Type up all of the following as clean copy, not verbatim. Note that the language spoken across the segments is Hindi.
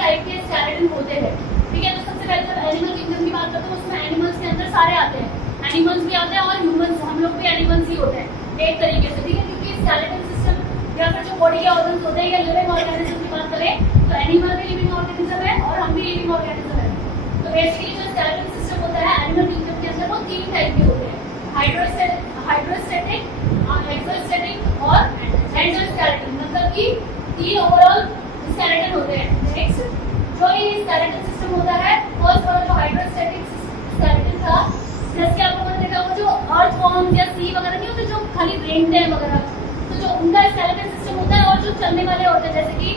टाइप के स्केलेटन होते हैं, ठीक है। तो सबसे पहले जब एनिमल किंगडम की बात करते हैं उसमें एनिमल्स के अंदर सारे आते हैं, एनिमल्स भी आते हैं और ह्यूमंस, हम लोग भी एनिमल्स ही होते हैं एक तरीके से, ठीक है। क्योंकि स्केलेटन सिस्टम या फिर जो बॉडी के ऑर्गन्स होते हैं या लिविंग ऑर्गेनिज्म की बात करें तो एनिमल भी लिविंग ऑर्गेनिज्म है और हम भी लिविंग ऑर्गेनिज्म है। तो बेसिकली जो स्केलेटन सिस्टम होता है एनिमल किंगडम के अंदर वो 3 टाइप के होते हैं, हाइड्रोस्टैटिक, एक्सोस्टैटिक और एंडोस्केलेटन, मतलब कि 3 ओवरऑल स्केलेटन होते हैं। नेक्स्ट जो ये स्केलेटन सिस्टम होता है, फर्स्ट वाला जो हाइड्रोस्टैटिक स्केलेटन था, जैसे आप लोगों ने देखा वो जो अर्थवॉर्म या सी वगैरह नहीं होते जो खाली रेंगते हैं वगैरह, तो जो उनका स्केलेटन सिस्टम होता है, और जो चलने वाले होते हैं जैसे कि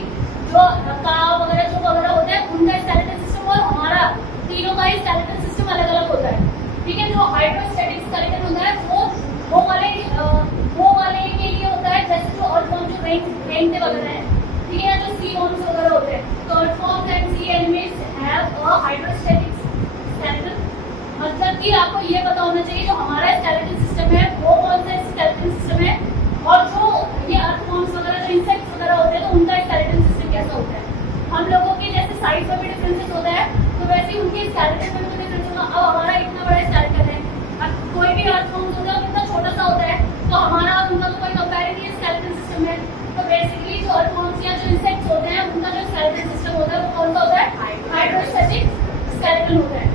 जो काव वगैरह जो वगैरह होते हैं उनका स्केलेटन सिस्टम और हमारा तीनों का स्केलेटन सिस्टम अलग अलग होता है, ठीक है। जो हाइड्रोस्टैटिक स्केलेटन होता है वो वाले के लिए होता है, जैसे जो अर्थवॉर्म जो रेंगते वगैरह है, ठीक है, जो सी वॉर्म्स वगैरह होते हैं। तो earthworms and sea animals have a hydrostatic skeleton, मतलब कि आपको ये पता होना चाहिए जो हमारा स्केलेटन सिस्टम है वो कौन सा स्केलेटन सिस्टम है, और जो ये अर्थवॉर्म्स वगैरह जो इंसेक्ट्स वगैरह होते हैं तो उनका स्केलेटन सिस्टम कैसा होता है। हम लोगों के जैसे साइज में भी डिफरेंसेस होता है, तो वैसे ही उनके स्केलेटन में भी डिफरेंस होगा। अब हमारा इतना बड़ा स्केलेटन है, अब कोई भी अर्थवॉर्म्स होता है कितना छोटा सा होता है, तो हमारा और उनका तो कोई कंपेयर नहीं है स्केलेटन सिस्टम में। तो बेसिकली जो अर्थवॉर्म्स या जो इंसेक्ट्स होते हैं उनका जो स्केलेटन सिस्टम होता है वो कौन सा होता है, हाइड्रोस्टैटिक स्केलेटन होता है।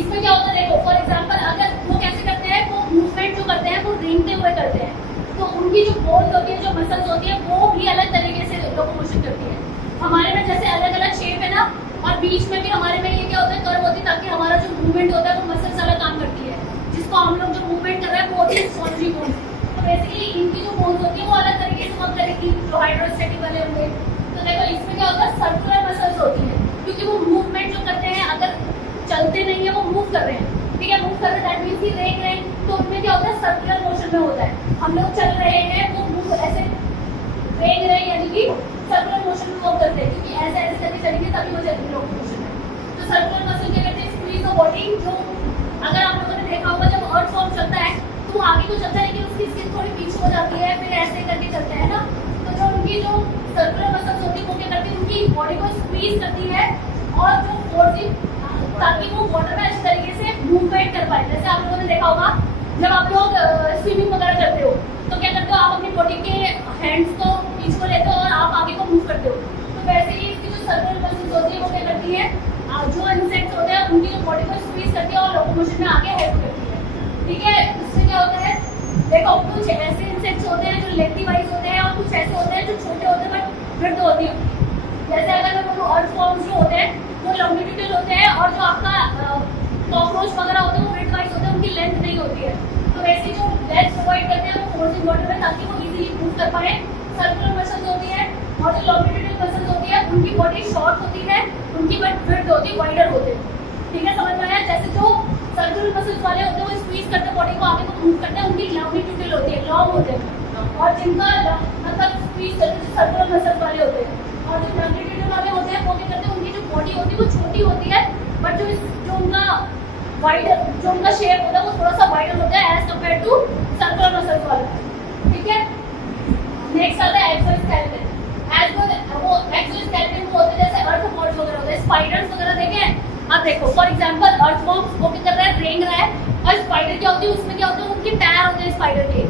इसमें क्या होता है देखो, फॉर एग्जांपल अगर वो कैसे करते हैं, वो मूवमेंट जो करते हैं वो रेंगते हुए करते हैं, तो उनकी जो बोन्स होती है, जो मसल्स होती है वो भी अलग तरीके से लोकोमोशन करती है। हमारे में जैसे अलग अलग शेप है ना, और बीच में भी हमारे में ये क्या होता है, कर्व होती है, ताकि हमारा जो मूवमेंट होता है वो मसल्स अलग काम करती है, जिसको हम लोग जो मूवमेंट कर रहे हैं वो होती है स्पॉन्जी बोन्स। तो बेसिकली इनकी जो बोन्स होती है वो अलग तरीके से वर्क करेगी जो हाइड्रोस्टैटिक वाले होंगे। तो देखो इसमें क्या होता है, सर्कुलर मसल्स होती है, क्योंकि वो मूवमेंट जो करते हैं, अगर चलते नहीं है वो मूव कर रहे हैं, ठीक है, मूव कर रहे हैं दैट मींस कि रेंग रहे हैं, तो उनमें क्या होता है, सर्कुलर मोशन में होता है। हम लोग चल रहे हैं वो मूव ऐसे रेंग रहे हैं, यानी कि सर्कुलर मोशन में मूव करते हैं, क्योंकि ऐसे ऐसे करके चलेंगे तभी वो चलेंगे लोकोमोशन में। तो सर्कुलर मसल क्या कहते हैं, स्क्वीज ऑफ बॉडी। जो अगर आप लोगों ने देखा होगा जब अर्थवॉर्म चलता है तो आगे तो चलता है लेकिन उसकी स्किन थोड़ी पीछे हो जाती है, फिर ऐसे करके चलते हैं ना, तो जो उनकी जो सर्कुलर मसल्स होती है वो क्या करती है, उनकी बॉडी को स्क्वीज करती है और जो फोर्सिंग, ताकि वो वाटर में अच्छी तरीके से मूवमेंट कर पाए। जैसे आप लोगों ने देखा होगा जब आप लोग स्विमिंग वगैरह करते हो तो क्या करते हो, आप अपनी बॉडी के हैंड्स को पीछे को लेते हो और आप आगे को मूव करते हो। तो वैसे ही इसकी जो सर्कुलर मसल्स होती है वो क्या करती है, जो इंसेक्ट्स होते हैं उनकी जो बॉडी को स्क्वीज करती है और लोकोमोशन में आगे हेल्प करती है, ठीक है। इससे क्या होता है, देखो कुछ ऐसे इंसेक्ट्स होते हैं जो लेंथी वाइज होते हैं और कुछ ऐसे होते हैं जो छोटे होते हैं बट वृद्ध होती है। जैसे अगर मैं बोलूँ अर्थवॉर्म्स जो होते हैं वो लॉन्गिट्यूडल होते हैं, और जो आपका कॉकरोच वगैरह होते हैं वो वृद्ध वाइज होते हैं, उनकी लेंथ नहीं होती है। तो वैसे जो लेंथ प्रोवाइड करते हैं वो फोर्सिंग वाटर में, ताकि वो इजीली मूव कर पाए। सर्कुलर मसल्स होती है, और जो लॉन्गिट्यूडल मसल्स होती है उनकी बॉडी शॉर्ट होती है, उनकी बट विड्थ होती है, वाइडर होते हैं, ठीक है, समझ में आया। जैसे जो सर्कुलर मसल्स वाले होते हैं वो स्क्वीज करते हैं बॉडी को, आगे को मूव करते हैं, उनकी लॉन्गिट्यूडल होती है, लॉन्ग होते हैं, और जिनका मतलब स्क्वीज करते हैं सर्कुलर मसल्स वाले होते हैं। और जो लॉन्गिट्यूडल वाले होते हैं वो क्या करते हैं, उनकी जो बॉडी होती है वो छोटी होती है, बट जो उनका वाइडर, जो उनका शेप होता है वो थोड़ा सा वाइडर होता है as compared to circular muscles वाला, ठीक है। नेक्स्ट आता है एक्सोस्केलेटन। वो एक्सोस्केलेटन वो होते हैं जैसे अर्थवॉर्म्स वगैरह होते हैं, स्पाइडर्स वगैरह देखे हैं आप, देखो फॉर एग्जांपल अर्थवॉर्म्स वो क्या कर रहा है, रेंग रहा है, और स्पाइडर क्या होती है, उसमें क्या होता है, उनके पैर होते हैं स्पाइडर के,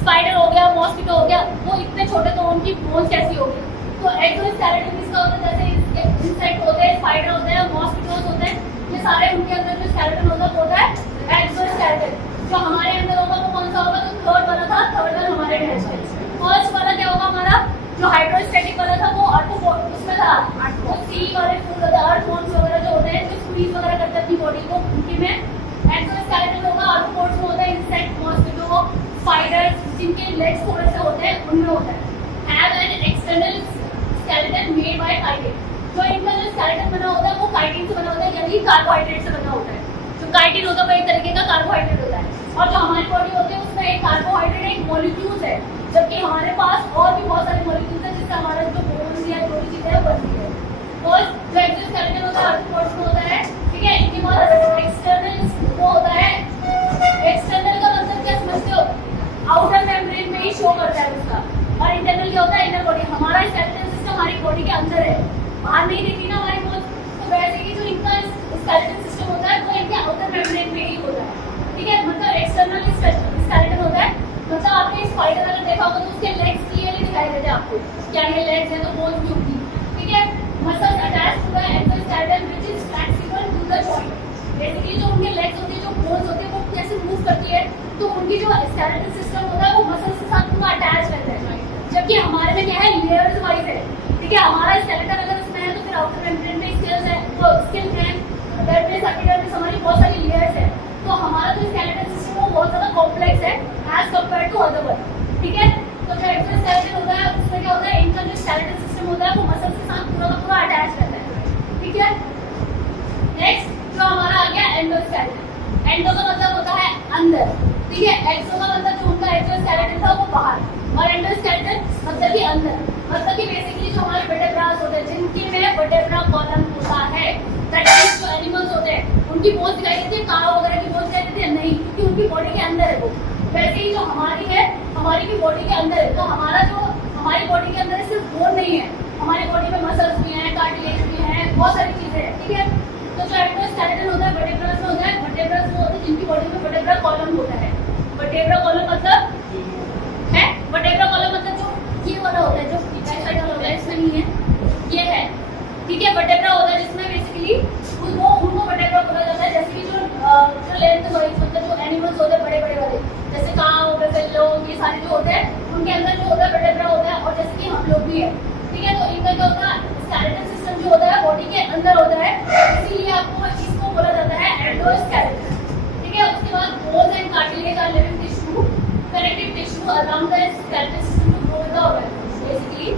स्पाइडर हो गया, मॉस्किटो हो गया, वो इतने छोटे तो उनकी बोन्स कैसी होगी। तो एक्सोस्केलेटन इसका होता है, जैसे इंसेक्ट होते हैं, स्पाइडर होते हैं, मॉस्किटोज होते हैं, ये सारे उनके अंदर जो स्केलेटन होता है एक्सोस्केलेटन। जो हमारे अंदर होगा वो कौन सा होगा, तो थर्ड वाला था, थर्ड वाला हमारे अंदर। फर्स्ट वाला क्या होगा हमारा, जो हाइड्रोस्टैटिक वाला था वो उसमें था, वो सी वाले फूड होता है, अर्थवॉर्म्स वगैरह जो होते हैं जो स्क्वीज वगैरह करते हैं अपनी बॉडी को, उनकी में एक्सोस्केलेटन होगा। अर्थवॉर्म्स में होता है इंसेक्ट, मॉस्किटो, स्पाइडर्स, जिनके लेग्स थोड़े से होते हैं उनमें होता है। Have an external skeleton made by chitin. जो इनका जो स्केलेटन बना होता है वो काइटिन से बना होता है, यानी कार्बोहाइड्रेट से बना होता है। जो काइटिन होता है वो एक तरीके का कार्बोहाइड्रेट होता है, और जो हमारी बॉडी होती है उसमें एक कार्बोहाइड्रेट एक मॉलिक्यूल्स है, जबकि हमारे पास और भी बहुत सारे मॉलिक्यूल्स हैं जिससे हमारा जो बोन्स या जो भी चीजें है बनती है। और जो एक्सोस्केलेटन होता है अर्थवॉर्म्स में होता है, ठीक है। इनके बाद एक्सटर्नल वो होता है, एक्सटर्नल का मतलब क्या समझते हो, आउटर मेम्ब्रेन में ही शो करता है उसका, और इंटरनल क्या होता है, इनर बॉडी। हमारा स्केलेटन सिस्टम हमारी बॉडी के अंदर है, बाहर नहीं दिखती ना हमारी बोन्स, तो वैसे ही जो इनका स्केलेटल सिस्टम होता है वो इनके आउटर मेम्ब्रेन में ही होता है, ठीक है। मतलब एक्सटर्नल स्केलेटन होता है, मतलब आपने स्पाइडर अगर देखा होगा तो उसके लेग्स क्लियरली दिखाई देते हैं आपको, क्या ये लेग्स है तो बोन्स भी होगी, ठीक है। Muscles attached to the exoskeleton which is flexible to the joint. Basically जो उनके लेग्स होते हैं, जो बोन्स होते हैं, वो कैसे मूव करती है, तो उनकी जो स्केलेटल सिस्टम होता है वो मसल्स के साथ पूरा अटैच रहता है, जबकि हमारे में क्या है, लेयर्स वाइज है, ठीक है। हमारा स्केलेटन अगर इसमें है तो फिर आउटर मेम्ब्रेन में स्केल्स है, वो स्किन है, डर्मिस एपिडर्मिस, हमारी बहुत सारी लेयर्स है, तो हमारा जो स्केलेटल सिस्टम वो बहुत ज्यादा कॉम्प्लेक्स है as compared to other one, ठीक है। तो जो एक्सोस्केलेटन होता है उसमें क्या होता है, इनका जो स्केलेटल सिस्टम होता है वो मसल्स के साथ पूरा का पूरा अटैच रहता है, ठीक है। नेक्स्ट जो हमारा आ गया एंडोस्केलेटन। एंडो का मतलब होता है अंदर, ठीक है। एक्सो का मतलब जो उनका एक्सोस्केलेटन था वो बाहर, और एंडोस्केलेटन मतलब कि अंदर, मतलब कि बेसिकली जो हमारे वर्टेब्रास होते हैं जिनके में वर्टेब्रा कॉलम होता है, दैट मींस जो एनिमल्स होते हैं उनकी बोन्स दिखाई देती है, काऊ वगैरह की बोन्स दिखाई देती है नहीं, क्योंकि उनकी बॉडी के अंदर है वो। वैसे ही जो हमारी है, हमारी भी बॉडी के अंदर है, तो हमारा जो हमारी बॉडी के अंदर सिर्फ बोन नहीं है, हमारी बॉडी में मसल्स भी हैं, कार्टिलेज भी हैं, बहुत सारी चीजें हैं, ठीक है। तो जो एंडोस्केलेटन होता है वर्टेब्रास में होता है, वर्टेब्रास वो होते हैं जिनकी बॉडी में वर्टेब्रा कॉलम होता है। वर्टेब्रा कॉलम मतलब है, वर्टेब्रा कॉलम मतलब जो ये वाला होता है, जो बैक साइड वाला होता है, इसमें नहीं है, ये है, ठीक है। वर्टेब्रा होता है जिसमें बेसिकली वो उनको वर्टेब्रा बोला जाता है, जैसे कि जो लेंथ वाइज मतलब जो एनिमल्स होते हैं बड़े बड़े वाले, जैसे काऊ, बफेलो, ये सारे जो होते हैं उनके अंदर जो होता है वर्टेब्रा होता है, और जैसे कि हम लोग भी है, ठीक है। तो इनका क्या होता है, स्केलेटल सिस्टम जो होता है बॉडी के अंदर होता है, इसीलिए आपको इसको बोला जाता है एंडोस्केलेटन, ठीक है। उसके बाद bones and cartilage are living tissue, connective tissue around the skeletal system to grow with the organ. Basically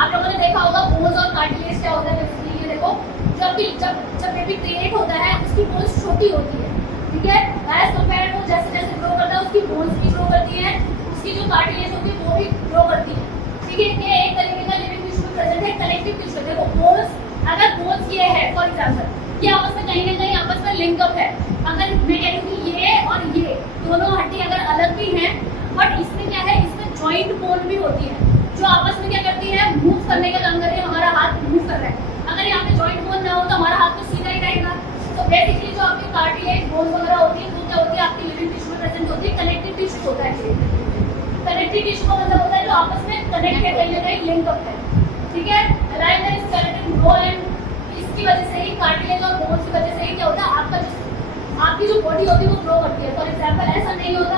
आप लोगों ने देखा होगा बोन्स और कार्टिलेज क्या होता है, बेसिकली ये देखो, जब बेबी क्रिएट होता है उसकी बोन्स छोटी होती है, ठीक है, एज कंपेयर टू जैसे जैसे ग्रो करता है उसकी बोन्स भी ग्रो करती है, उसकी जो कार्टिलेज होती है वो भी ग्रो करती है, ठीक है। ये एक तरीके का लिविंग टिश्यू में प्रेजेंट है, कनेक्टिव टिश्यू। देखो बोन्स, अगर बोन्स ये है फॉर एग्जांपल, ये आपस में कहीं ना कहीं आपस में लिंकअप है, अगर मैं कह दूं कि ये और ये दोनों हड्डी अगर अलग भी हैं, बट इसमें क्या है, इसमें जॉइंट बोन भी होती है जो आपस में क्या करती है, मूव करने का काम कर रही है, हमारा हाथ मूव कर रहा है। अगर यहाँ पे जॉइंट बोन ना हो तो हमारा हाथ तो सीधा ही रहेगा। तो बेसिकली जो आपकी कार्टिलेज बोन वगैरह होती है वो क्या होती है, आपकी लिविंग टिश्यू में प्रेजेंट होती है, कनेक्टिव टिश्यू होता है। कनेक्टिव टिश्यू का मतलब होता है जो आपस में कनेक्ट है, कहीं ना कहीं लिंकअप है, ठीक है। Alive the skeleton grow, and इसकी वजह से ही कार्टिलेज और बोन्स की वजह से ही क्या होता है, आपकी जो बॉडी होती है वो ग्रो करती है। फॉर एग्जाम्पल ऐसा नहीं होता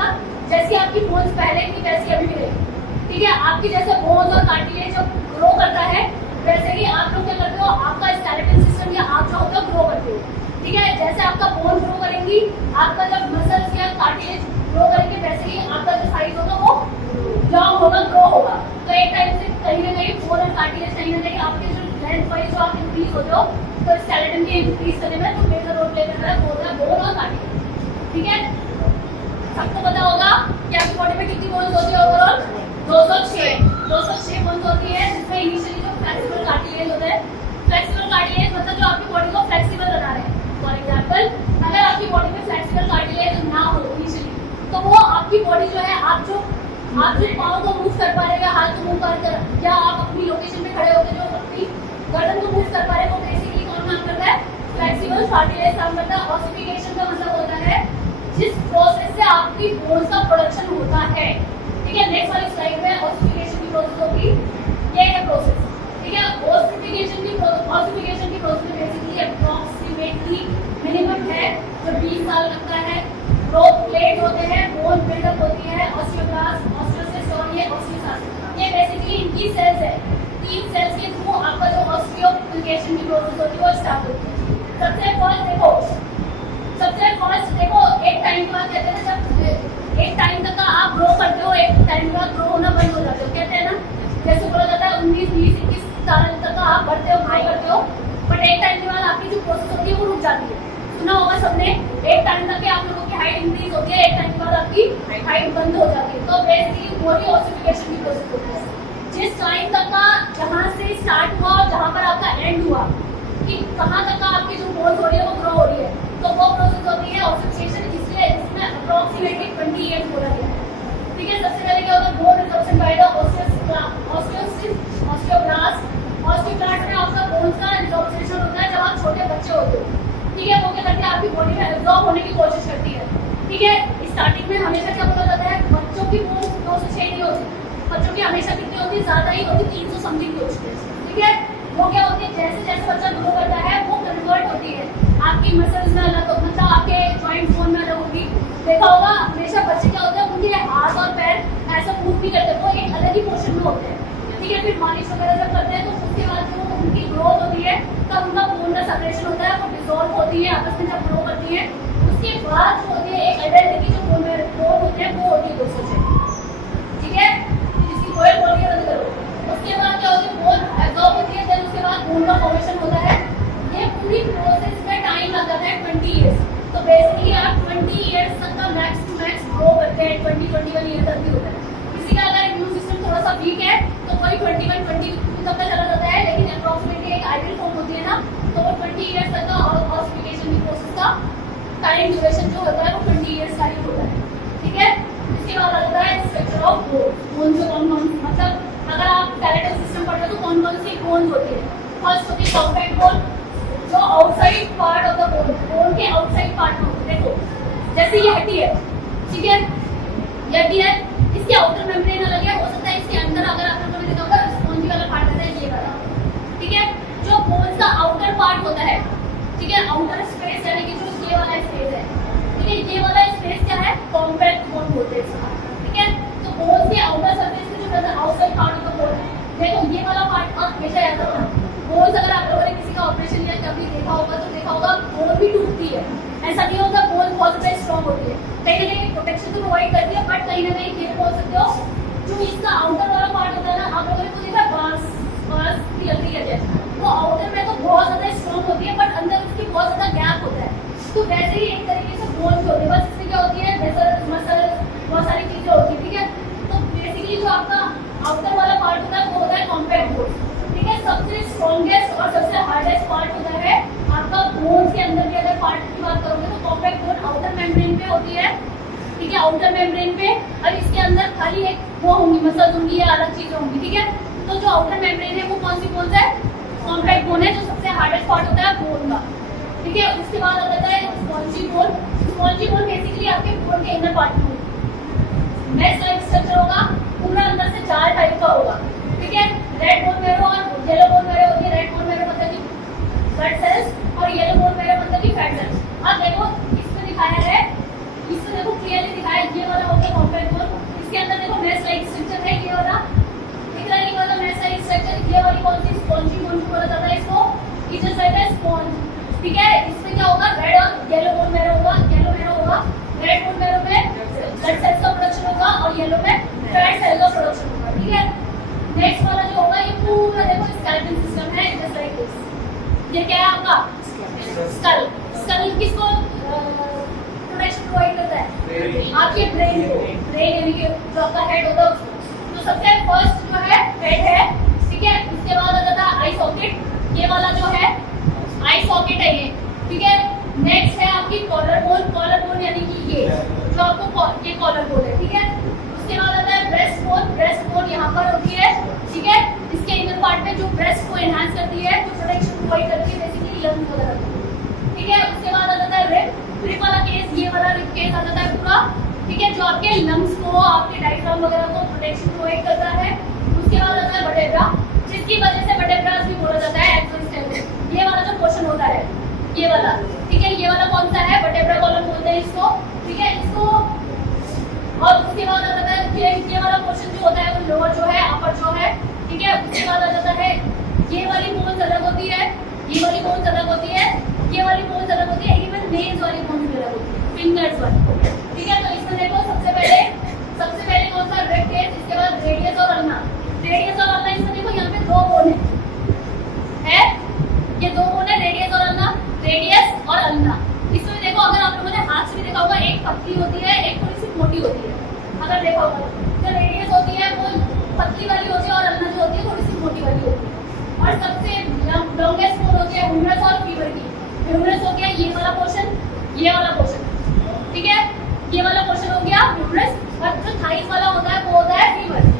जैसी आपकी बोन्स पहले की वैसी अभी भी रहेगी, ठीक है। आपकी जैसे बोन्स और कार्टिलेज जब ग्रो करता है वैसे ही आप लोग क्या करते हो, आपका स्केलेटल सिस्टम या आप जो होता है ग्रो करते हो, ठीक है। जैसे आपका बोन ग्रो करेंगी, आपका जब मसल्स या कार्टिलेज ग्रो करेंगे, वैसे ही आपका जो साइज होगा वो लॉन्ग होगा, ग्रो होगा। तो एक टाइम से कहीं ना कहीं बोन और कार्टिलेज कहीं ना कहीं आपके जो लेंथ वाइज जो आप इंक्रीज होते हो, तो स्केलेटन के इंक्रीज करने में जो मेजर रोल प्ले करता है वो होता है बोन और कार्टिलेज, ठीक है। सबको पता होगा कि आपकी बॉडी में कितनी बोन्स होती है, ओवरऑल 206 बोन्स होती है, जिसमें इनिशियली जो फ्लेक्सिबल कार्टिलेज होता है, फ्लेक्सिबल कार्टिलेज मतलब जो आपकी बॉडी को फ्लेक्सिबल बना रहे हैं। फॉर एग्जांपल अगर आपकी बॉडी में फ्लेक्सिबल कार्टिलेज ना हो इनिशियली, तो वो आपकी बॉडी जो है, आप जो पाँव को मूव कर पा रहे हैं, हाथ को मूव कर, या आप अपनी लोकेशन पे खड़े होकर जो अपनी गर्दन को मूव कर पा रहे हैं, वो बेसिकली कौन काम करता है, फ्लेक्सिबल कार्टिलेज काम करता है। ऑसिफिकेशन का मतलब होता है जिस प्रोसेस से आपकी बोन्स का प्रोडक्शन होता है, ठीक है। नेक्स्ट वाली स्लाइड में ऑसिफिकेशन की प्रोसेस होगी, ये है प्रोसेस, ठीक है। ऑसिफिकेशन की प्रोसेस बेसिकली अप्रॉक्सीमेटली मिनिमम है जो 20 साल लगता है। ग्रोथ प्लेट होते हैं, बोन बिल्डअप होती है, ऑस्टियोब्लास्ट, ऑस्टियोसिस और ये ऑस्टियोसाइट, ये बेसिकली इनकी सेल्स है। 3 सेल्स के थ्रू आपका जो ऑस्टियोफिकेशन की प्रोसेस होती है वो स्टार्ट होती है। सबसे फर्स्ट देखो एक टाइम के बाद कहते हैं ना, जब एक टाइम तक आप ग्रो करते हो, एक टाइम के बाद ग्रो होना बंद हो जाते हो, कहते हैं ना, जैसे बोला जाता है 19, 20, 21 साल तक आप बढ़ते हो, ग्रो करते हो, बट एक टाइम के बाद आपकी जो प्रोसेस होती है वो रुक जाती है। सुना होगा सबने, एक टाइम तक आप लोगों की हाइट इंक्रीज होती है, एक टाइम के बाद आपकी हाइट बंद हो जाती है। तो बेसिकली वही ऑसिफिकेशन की प्रोसेस होती है। जिस टाइम तक का जहाँ से स्टार्ट हुआ और जहाँ पर आपका एंड हुआ, कि कहाँ तक का आपकी जो बोन्स हो रही है वो ग्रो हो रही है, तो वो प्रोसेस होती है ऑसिफिकेशन, इसलिए इसमें अप्रॉक्सीमेटली 20 ईयर्स बोला गया है, ठीक है। सबसे पहले क्या होता है, bone resorption by the osteoblast. Osteoblast में आपकी बॉडी में एब्जॉर्ब होने की कोशिश करती है। ठीक है, स्टार्टिंग में हमेशा क्या बोला जाता है, बच्चों की बोन्स 2 से 6 नहीं होती, बच्चों की हमेशा कितनी होती है, ज्यादा ही होती, 300 समथिंग की होती है। ठीक है, वो क्या होती है, जैसे जैसे बच्चा ग्रो करता है वो कन्वर्ट होती है, आपकी मसल्स में अलग, मतलब आपके जॉइंट बोन में अलग होगी। देखा होगा हमेशा बच्चे क्या होते हैं, उनके हाथ और पैर ऐसा मूव भी करते हैं, वो एक अलग ही पोर्शन में होते हैं। ठीक है, फिर मालिश वगैरह जब करते हैं तो उसके बाद जो उनकी ग्रोथ होती है तब उनका बोन का सेपरेशन होता है, वो डिसॉल्व होती है, आपस में जब ग्रो करती है उसके बाद जो होती है एक एडल्ट की जो बोन होते हैं वो होती है 206। ठीक है, जिसकी कोई बॉडी बंद करो, उसके बाद क्या होती है, बोन एब्जॉर्ब होती है, देन उसके बाद बोन का फॉर्मेशन होता है। ये पूरी प्रोसेस में टाइम लग जाता है 20 ईयर्स। तो बेसिकली आप 20 ईयर्स तक का मैक्स टू मैक्स ग्रो करते हैं, 20-21 ईयर तक भी होता है। किसी का अगर इम्यून सिस्टम थोड़ा सा वीक है तो कोई 21-22 तक का चला जाता है, लेकिन अप्रोक्सीमेटली एक आइडियल फॉर्म होती है ना, तो वो 20 ईयर्स तक का ऑसिफिकेशन की प्रोसेस का टाइम ड्यूरेशन जो होता है वो 20 ईयर्स का ही होता है। ठीक है, इसके बाद आता है स्ट्रक्चर ऑफ बोन। जो कौन मतलब अगर आप स्केलेटल सिस्टम पढ़ते हो तो कौन कौन सी बोन्स होती है। फर्स्ट होती है कॉम्पैक्ट बोन, जो outside part of the bone, bone के आउटसाइड पार्ट में होती है। देखो जैसे ये हड्डी है, ठीक है, ये हड्डी है, इसके आउटर मेम्ब्रेन अलग है, हो सकता है इसके अंदर अगर आप लोगों ने देखा होगा स्पॉन्जी वाला पार्ट रहता है, ये वाला। ठीक है, जो बोन का आउटर पार्ट होता है, ठीक है, आउटर स्पेस यानी कि जो ये वाला स्पेस है, ठीक है, ये वाला स्पेस क्या है, कॉम्पैक्ट बोन बोलते हैं इसका। ठीक है, तो बोन के आउटर सरफेस के जो outside part of the bone, देखो ये वाला पार्ट और हमेशा याद रखना, बोन्स अगर आप लोगों ने किसी का ऑपरेशन या कभी देखा होगा तो देखा होगा बोन भी टूटती है, ऐसा नहीं होता, बोन बहुत ज्यादा स्ट्रॉन्ग होती है, कहीं ना कहीं प्रोटेक्शन तो प्रोवाइड करती है, बट कहीं ना कहीं ये बोल सकते हो जो इसका आउटर वाला पार्ट होता है ना, आप लोगों ने तो देखा बांस की लकड़ी है, वो आउटर में तो बहुत ज्यादा स्ट्रॉन्ग होती है बट अंदर उसकी बहुत ज्यादा गैप होता है। तो वैसे ही एक तरीके से बोन जो होती है, बस इसमें क्या होती है, मसल बहुत सारी चीजें होती है। ठीक है, तो बेसिकली जो आपका आउटर वाला पार्ट होता है वो होता है कॉम्पैक्ट बोन। ठीक है, सबसे स्ट्रॉन्गेस्ट और सबसे हार्डेस्ट पार्ट होता है आपका बोन के अंदर भी अगर पार्ट की बात करोगे तो कॉम्पैक्ट बोन आउटर मेम्ब्रेन पे होती है। ठीक है, आउटर मेम्ब्रेन पे, और इसके अंदर खाली एक वो होंगी, मसल्स होंगी या अलग चीजें होंगी। ठीक है, तो जो आउटर मेम्ब्रेन है वो कौन सी बोन है, कॉम्पैक्ट बोन है, जो सबसे हार्डेस्ट पार्ट होता है बोन का। ठीक है, उसके बाद आ जाता है spongy bone. Spongy bone basically आपके बोन के इनर पार्ट में होगी, नेक्स्ट लाइक स्ट्रक्चर होगा, पूरा अंदर से 4 टाइप का होगा। ठीक है, रेड बोन मैरो और येलो बोन मैरो होती है। रेड बोन मैरो मतलब कि ब्लड सेल्स और येलो बोन मैरो मतलब कि फैट सेल्स। अब देखो इसमें दिखाया है, इसमें देखो क्लियरली दिखाया है, ये वाला होगा कॉम्पैक्ट बोन, इसके अंदर देखो नेक्स्ट लाइक स्ट्रक्चर है, ये वाला दिख रहा है, ये वाला नेक्स्ट लाइक स्ट्रक्चर, ये वाली कौन सी स्पॉन्जी बोन बोला जाता है इसको, इधर साइड है स्पॉन्ज। ठीक है, इसमें क्या होगा, रेड और येलो बोन मैरो होगा, येलो मैरो होगा, रेड बोन मैरो में ब्लड सेल्स का प्रोडक्शन होगा और येलो में फैट सेल का प्रोडक्शन होगा। ठीक है, नेक्स्ट वाला जो होगा ये पूरा देखो स्केलेटल सिस्टम है, जस्ट लाइक दिस। ये क्या है आपका स्कल। स्कल किसको प्रोटेक्शन प्रोवाइड करता है, आपके ब्रेन को, ब्रेन यानी कि जो आपका हेड होता है उसको। तो सबसे फर्स्ट जो है हेड है। ठीक है, उसके बाद आ जाता है आई सॉकेट, ये वाला जो है आई सॉकेट है ये। ठीक है, नेक्स्ट है आपकी कॉलर बोन। कॉलर बोन यानी कि ये जो आपको ये कॉलर बोन है। ठीक है, उसके बाद आता है ब्रेस्ट बोन। ब्रेस्ट बोन यहाँ पर होती है। ठीक है, इसके इनर पार्ट में जो ब्रेस्ट को एनहांस करती है, जो प्रोटेक्शन प्रोवाइड करती है, बेसिकली लंग्स वगैरह। ठीक है, उसके बाद आ जाता है रिब। रिब वाला केस, ये वाला रिब केस आ जाता है पूरा। ठीक है, जो आपके लंग्स को, आपके डायफ्राम वगैरह को प्रोटेक्शन प्रोवाइड करता है। उसके बाद आता है वर्टेब्रा, जिसकी वजह से वर्टेब्रा भी बोला जाता है एक्सोस्केलेटन। ये वाला जो पोर्शन होता है, ये वाला। ठीक है, ये वाला कौन सा है, वर्टेब्रा कॉलम बोलते हैं इसको। ठीक है, इसको, और उसके बाद आ जाता है ये वाला पोर्शन जो होता है वो लोअर जो है, अपर जो है। ठीक है, उसके बाद आ जाता है ये वाली बोन्स अलग होती है, ये वाली बोन्स अलग होती है, ये वाली बोन्स अलग होती है, इवन नेल्स वाली बोन्स भी अलग होती है, फिंगर्स वाली। ठीक है, तो इसमें देखो सबसे पहले कौन सा रेड केस, इसके बाद रेडियस और अल्ना। रेडियस और अल्ना, इसमें देखो यहाँ पे 2 बोन है, ये 2 बोन है, रेडियस और अल्ना, रेडियस और अल्ना। इसमें देखो अगर आप लोगों ने हाथ से भी देखा होगा, एक पतली होती है, एक थोड़ी सी मोटी होती है। अगर देखा होगा जो रेडियस होती है वो पतली वाली होती है और अल्ना जो होती है थोड़ी सी मोटी वाली होती है। और सबसे लॉन्गेस्ट बोन होती है ह्यूमरस और फीवर की। ह्यूमरस हो गया ये वाला पोर्शन, ये वाला पोर्शन। ठीक है, ये वाला पोर्शन हो गया ह्यूमरस, और जो थाइस वाला होता है वो होता है फीवर,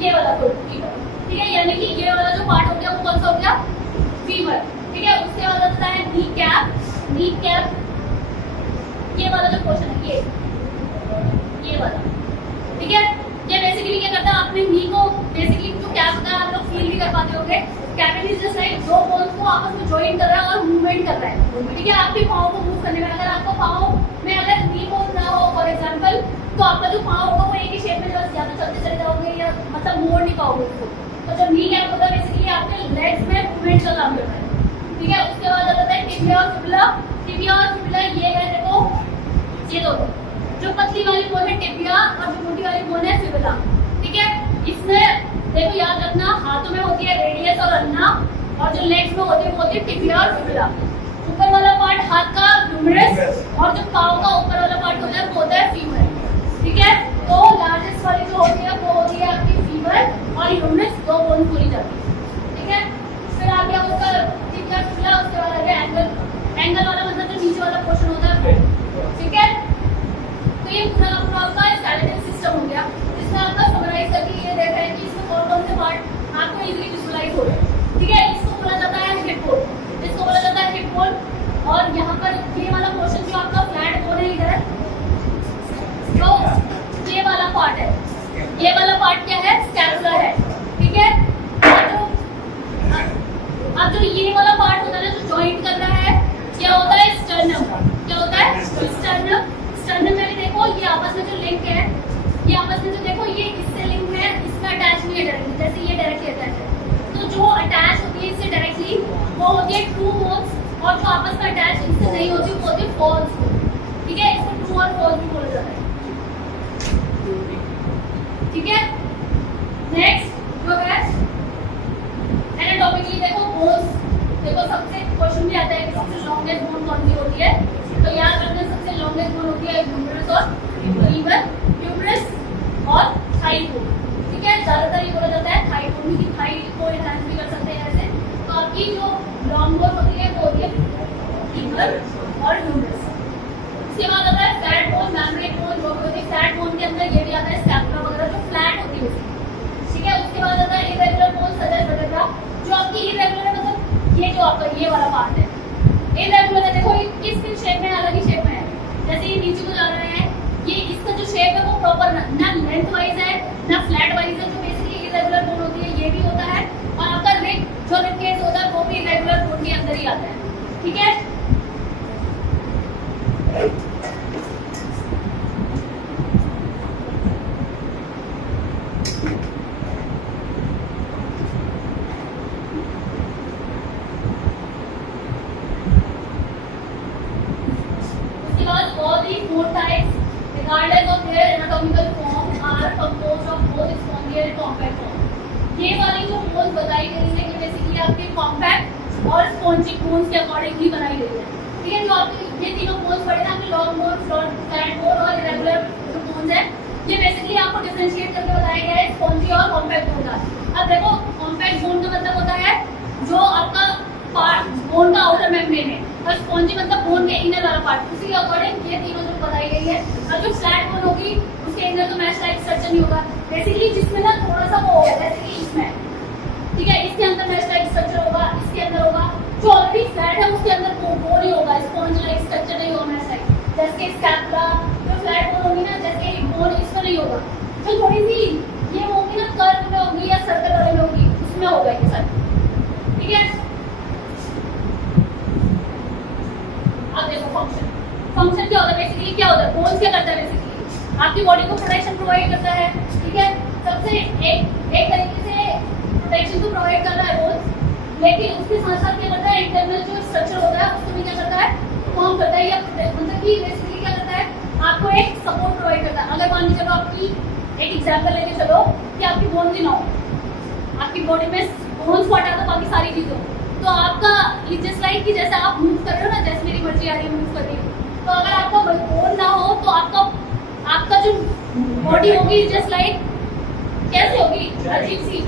ये वाला फीवर। ठीक है, यानी कि ये वाला जो पार्ट हो गया वो कौन सा हो गया, फीवर। ठीक है, उसके बाद आता है नी कैप। नी कैप, ये वाला जो पोर्शन है ये वाला, ठीक है। ये बेसिकली क्या करता है, आपने नी को बेसिकली जो कैप होता है आप लोग फील भी कर पाते होंगे। कैप इज जस्ट लाइक दो बोन्स को आपस में जॉइन कर रहा है और मूवमेंट कर रहा है, ठीक है। आपके पाँव को मूव करने में, अगर आपका पाँव में अगर नी बोन ना हो फॉर एग्जांपल, तो आपका जो पाँव होगा वो एक ही शेप में बस ज्यादा चलते चले जाओगे या मतलब मोड़ नहीं पाओगे उसको। तो जब नी कैप होता है बेसिकली आपके लेग्स में मूवमेंट का काम करता है, ठीक है। उसके बाद आता है टिबिया और फिबुला। टिबिया और फिबुला ये है, देखो ये दोनों, जो पतली वाली बोन है टिबिया और जो मोटी वाली बोन है फिबुला, ठीक है। इसमें देखो याद रखना, हाथों में होती है रेडियस और अल्ना, और जो लेग्स में होती है वो होती है टिबिया और फिबुला। ऊपर वाला पार्ट हाथ का ह्यूमरस, और जो पाँव का ऊपर वाला पार्ट होता है वो होता है फीमर, ठीक है। तो लार्जेस्ट वाली जो होती है वो होती है आपकी फीमर और ह्यूमरस, दो बोन पूरी जाती है, ठीक है। फिर आ गया उसका टिबिया फिबुला, उसके बाद आ गया एंगल। एंगल वाला मतलब जो नीचे वाला पोर्शन होता है, ठीक है। तो ये पूरा आपका स्केलेटल सिस्टम हो गया, जिसमें आपका समराइज करके ये देख रहे हैं कि इसमें कौन कौन से पार्ट आपको इजीली विजुअलाइज हो रहे हैं, ठीक है। इसको बोला जाता है हिप बोन, इसको बोला जाता है हिप बोन। और यहाँ पर ये वाला पोर्शन जो आपका फ्लैट बोन है इधर, तो ये वाला पार्ट है, ये वाला पार्ट क्या है, स्कैपुला है, ठीक है। अब जो ये वाला पार्ट होता है ना जो जॉइंट कर रहा है, क्या होता है, स्टर्नम। क्या होता है, स्टर्नम। स्टर्नम में भी देखो ये आपस में जो लिंक है, ये आपस में जो देखो ये इससे लिंक है, इसमें अटैच नहीं है डायरेक्टली, जैसे ये डायरेक्टली अटैच है। तो जो अटैच होती है इससे डायरेक्टली वो होती है ट्रू बोन्स, और जो आपस में अटैच इससे नहीं होती वो होती है फॉल्स बोन, ठीक है। इसको ट्रू और फॉल्स भी बोला जाता है, ठीक है। नेक्स्ट जो है एनाटॉमिकली देखो बोन्स, देखो सबसे क्वेश्चन भी आता है कि सबसे लॉन्गेस्ट बोन कौन सी होती है, तो याद रखना सबसे लॉन्गेस्ट बोन होती है ह्यूमरस और फीमर, ह्यूमरस और थाई बोन, ठीक है। ज्यादातर ये बोला जाता है थाई बोन, की थाई को एनहांस भी कर सकते हैं ऐसे। तो आपकी जो लॉन्ग बोन होती है वो होती है फीमर और ह्यूमरस। इसके बाद आता है फ्लैट बोन, मैमरेट बोन, जो होती है फ्लैट बोन के अंदर ये भी आता है स्कैपुला वगैरह जो फ्लैट होती है, ठीक है। उसके बाद आता है इरेगुलर बोन, सजल वगैरह, जो आपकी इरेगुलर है, मतलब ये जो आपका ये वाला पार्ट है इरेगुलर है, देखो ये किस शेप में, अलग ही शेप में है, जैसे ये नीचे को जा रहा है, ये इसका जो शेप है वो प्रॉपर ना लेंथ वाइज है ना फ्लैट वाइज है, जो बेसिकली इरेगुलर बोन होती है ये भी होता है। और आपका रिब, जो रिब केस होता है वो भी इरेगुलर बोन के अंदर ही आता है, ठीक है। Regardless of their anatomical form, are composed of both spongy and compact form। ये वाली जो बोन्स बताई गई है कि बेसिकली आपके कॉम्पैक्ट और स्पॉन्जी बोन्स के अकॉर्डिंगली बनाई गई है, ठीक है। जो आपके ये तीनों बोन्स पड़े ना, आपके लॉन्ग बोन, फ्लैट बोन और इरेगुलर जो बोन्स है, ये बेसिकली आपको डिफरेंशिएट करके बताया गया है स्पॉन्जी और कॉम्पैक्ट बोन का। अब देखो कॉम्पैक्ट बोन का मतलब होता है जो आपका पार्ट बोन का आउटर मेम्ब्रेन है, और स्पॉन्जी मतलब बोन के इनर वाला पार्ट, उसी के अकॉर्डिंग ये तीनों जो बताई गई है। और जो फ्लैट बोन होगी उसके अंदर तो मैश टाइप स्ट्रक्चर नहीं होगा, बेसिकली जिसमें ना थोड़ा सा वो होगा, जैसे कि इसमें, ठीक है, इसके अंदर मैश टाइप स्ट्रक्चर होगा, इसके अंदर होगा। जो ऑलरेडी फ्लैट है उसके अंदर वो नहीं होगा, स्पॉन्ज लाइक स्ट्रक्चर नहीं होगा मैश टाइप, जैसे स्कैपुला जो फ्लैट बोन होगी ना, जैसे बोन इसमें नहीं होगा। जो थोड़ी सी ये होगी ना कर्व में होगी या सर्कल वाले में होगी, उसमें होगा ये सब, ठीक है। अब देखो फंक्शन, फंक्शन क्या होता है, बेसिकली क्या होता है, बोन्स क्या करता है, बेसिकली आपकी बॉडी को प्रोटेक्शन प्रोवाइड करता है, ठीक है। सबसे एक तरीके से प्रोटेक्शन तो प्रोवाइड कर रहा है बोन्स, लेकिन उसके साथ साथ क्या करता है, इंटरनल जो स्ट्रक्चर होता है उसको भी क्या करता है, फॉर्म करता है, या मतलब कि बेसिकली क्या करता है, आपको एक सपोर्ट प्रोवाइड करता है। अगर मान लीजिए चलो आपकी एक एग्जाम्पल लेके चलो कि आपकी बोन ही ना हो, आपकी बॉडी में बोन्स को हटा दो बाकी सारी चीजों, तो आपका जस्ट लाइक कि जैसे आप मूव कर रहे हो ना, जैसे मेरी मर्जी आ रही है मूव कर रही हूँ, तो अगर आपका बोन ना हो तो आपका जो बॉडी होगी जस्ट लाइक कैसे होगी, अजीब सी,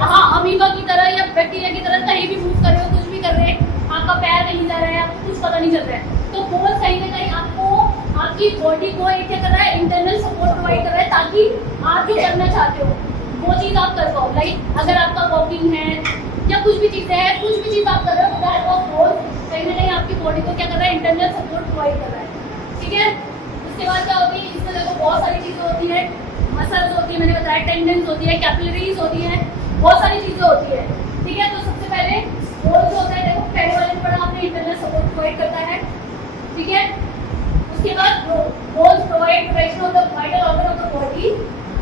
हाँ अमीबा की तरह या बैक्टीरिया की तरह, कहीं भी मूव कर रहे हो, कुछ भी कर रहे हैं, आपका पैर नहीं जा रहा है, आपको कुछ पता नहीं चल रहा है। तो बोन कहीं ना कहीं आपको आपकी बॉडी को एक क्या कर रहा है, इंटरनल सपोर्ट प्रोवाइड कर रहा है, ताकि आप जो करना चाहते हो वो चीज आप कर पाओ। लाइक अगर आपका वॉकिंग है या कुछ भी चीजें हैं, कुछ भी चीज आप कर रहे हो दैट ऑफ बोन कहीं ना कहीं आपकी बॉडी को क्या कर रहा है, इंटरनल सपोर्ट प्रोवाइड कर रहा है। ठीक है, उसके बाद क्या होती है, इसमें देखो बहुत सारी चीजें होती है, मसल्स होती है, मैंने बताया टेंडन्स होती है, कैपिलरीज होती है, बहुत सारी चीजें होती है। ठीक है, तो सबसे पहले बोन जो होता है, देखो पहले वाले में पढ़ा आपने, इंटरनल सपोर्ट प्रोवाइड करता है। ठीक है, उसके बाद bones provide protection of the vital organ of the body,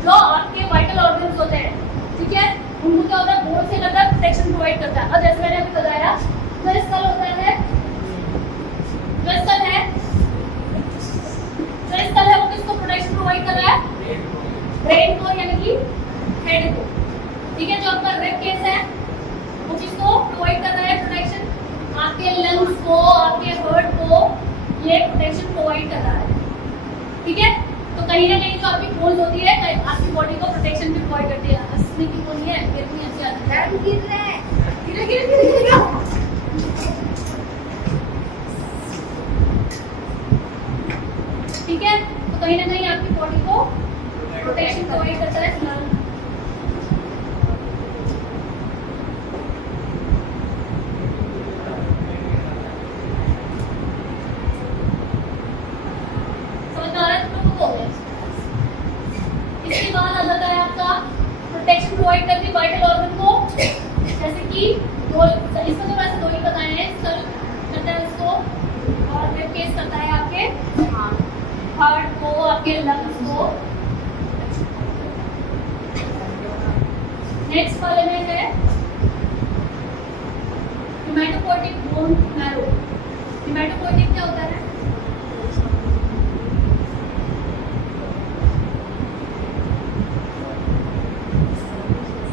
जो आपके वाइटल ऑर्गन्स होते हैं। ठीक है, उनको क्या होता है, बोन से लगता है प्रोटेक्शन प्रोवाइड करता है। और जैसे मैंने अभी बताया, जो स्कल होता है, जो स्कल है, जो स्कल है वो किसको प्रोटेक्शन प्रोवाइड कर रहा है, ब्रेन को यानी कि हेड को। ठीक है, जो आपका रिब केस है वो किसको प्रोवाइड कर रहा है प्रोटेक्शन, आपके लंग्स को, आपके हार्ट को ये प्रोटेक्शन प्रोवाइड कर रहा है। ठीक है, तो कहीं ना कहीं जो आपकी बोन्स होती है आपकी बॉडी को प्रोटेक्शन भी प्रोवाइड करती है। हंसने की बोली है, कितनी अच्छी आती है, गिर रहा है, गिर गिर गिर गिर। ठीक है, तो कहीं ना कहीं आपकी बॉडी को प्रोटेक्शन प्रोवाइड करता है। इसके बाद आ जाता है आपका प्रोटेक्शन प्रोवाइड करती है वाइटल ऑर्गन को, जैसे कि इसको तो वैसे दो ही बताए हैं, स्कल करता है उसको, और रिब केस करता है आपके हार्ट को, आपके लंग्स को। नेक्स्ट वाले में है हेमाटोपोइटिक बोन मैरो। हेमाटोपोइटिक क्या होता है,